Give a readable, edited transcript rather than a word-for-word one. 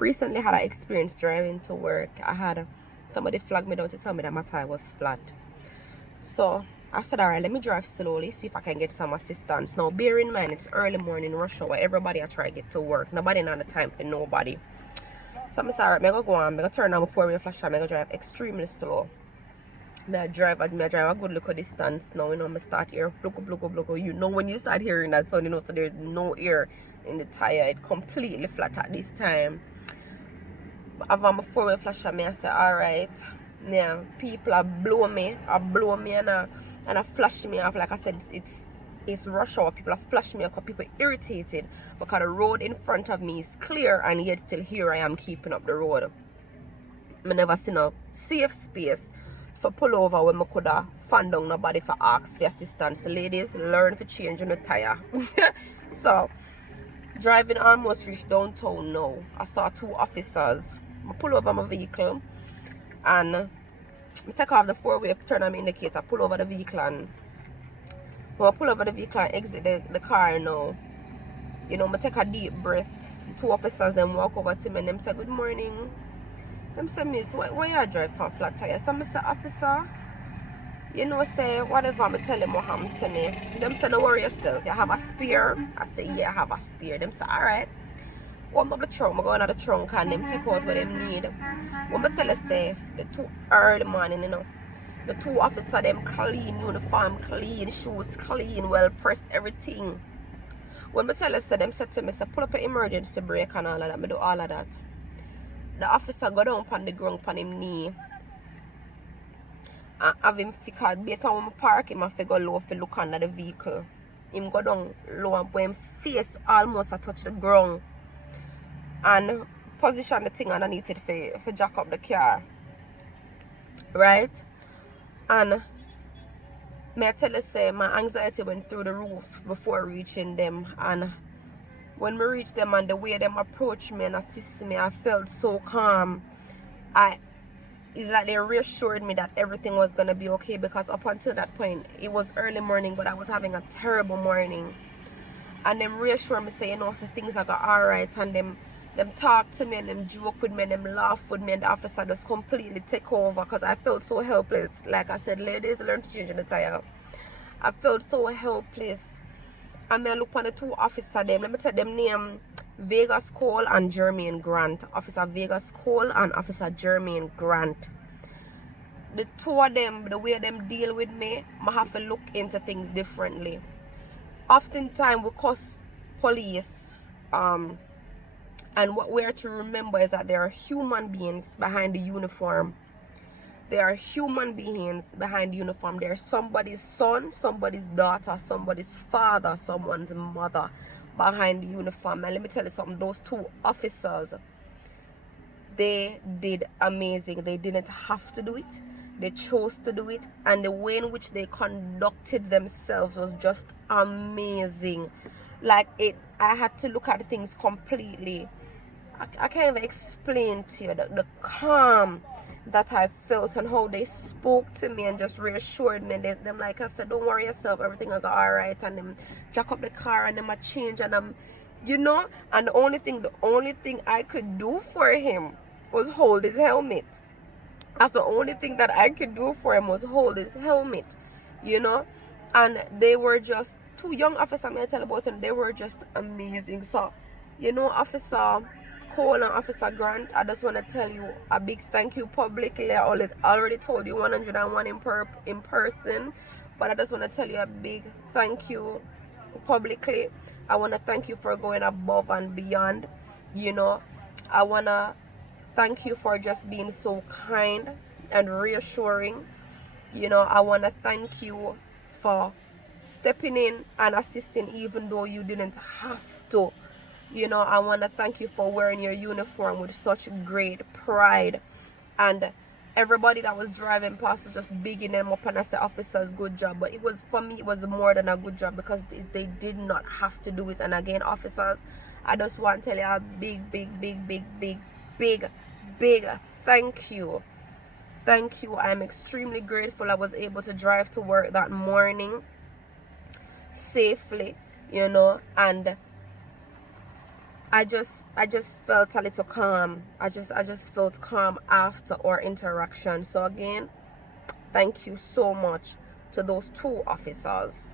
Recently had an experience driving to work. I had somebody flag me down to tell me that my tire was flat. So I said, alright, let me drive slowly, see if I can get some assistance. Now bear in mind, it's early morning rush hour. Everybody I try to get to work. Nobody not the time for nobody. So I said, alright, I'm go on, I'm gonna turn on before we flash, I'm gonna drive extremely slow. I drive a good look at distance now, you know, I start here, bluko. You know when you start hearing that sound, you know, so there's no air in the tire. It completely flat at this time. I've my four-wheel flash at me, I say, alright. Yeah, people are blow me and I flash me off. Like I said, it's rush hour. People are flashing me off because people are irritated because the road in front of me is clear and yet still here I am keeping up the road. I never seen a safe space for pull over when I could have found down nobody for ask for assistance. Ladies, learn for changing the tire. So driving almost reached downtown now. I saw two officers. I pull over my vehicle and I take off the four-way, turn on my indicator, pull over the vehicle, and when I pull over the vehicle and exit the car now, you know, I take a deep breath. Two officers then walk over to me and them say, good morning. Them say, miss, why you drive from flat tire? So I say, officer, you know, say, whatever I tell them what happened to me. Them say, don't worry yourself, you have a spare? I say, yeah, I have a spare. Them say, alright. Open up the trunk, I go into the trunk and them take out what they need. When I tell you, say, the two early morning, you know, the two officers, them clean uniform, clean shoes, clean, well pressed, everything. When I tell you, say, them said to me, say, pull up an emergency brake and all of that, I do all of that. The officer go down on the ground on him knee and have him because based on when I park him, I go low to look under the vehicle. Him go down low and when him face almost touch the ground and position the thing underneath it for jack up the car. Right? And may I tell you, say, my anxiety went through the roof before reaching them. And when we reached them and the way them approached me and assist me, I felt so calm. It's like they reassured me that everything was going to be okay, because up until that point, it was early morning, but I was having a terrible morning. And them reassured me, say, you know, so things are going alright. And them talk to me and them joke with me and them laugh with me, and the officer just completely take over because I felt so helpless. Like I said, ladies, learn to change the tire. I felt so helpless. And I look on the two officers, them. Let me tell them name Vegas Cole and Jermaine Grant. Officer Vegas Cole and Officer Jermaine Grant. The two of them, the way them deal with me, I have to look into things differently. Oftentimes we cuss police, and what we are to remember is that there are human beings behind the uniform. There are human beings behind the uniform. There's somebody's son, somebody's daughter, somebody's father, someone's mother behind the uniform. And let me tell you something, those two officers, they did amazing. They didn't have to do it. They chose to do it. And the way in which they conducted themselves was just amazing. Like I had to look at things completely. I can't even explain to you the calm that I felt and how they spoke to me and just reassured me. Them like I said, don't worry yourself, everything will go alright. And them jack up the car and them a change and you know. And the only thing I could do for him was hold his helmet. That's the only thing that I could do for him, was hold his helmet, you know. And they were just two young officers, I'm going to tell about them. They were just amazing. So, you know, Officer Cole and Officer Grant, I just want to tell you a big thank you publicly. I already told you 101 in person, but I just want to tell you a big thank you publicly. I want to thank you for going above and beyond. You know, I want to thank you for just being so kind and reassuring. You know, I want to thank you for stepping in and assisting even though you didn't have to. You know, I want to thank you for wearing your uniform with such great pride. And everybody that was driving past was just bigging them up, and I said, officers, good job. But it was, for me, it was more than a good job because they did not have to do it. And again, officers, I just want to tell you a big thank you. Thank you. I'm extremely grateful I was able to drive to work that morning safely, you know. And I just felt a little calm. I just felt calm after our interaction. So again, thank you so much to those two officers.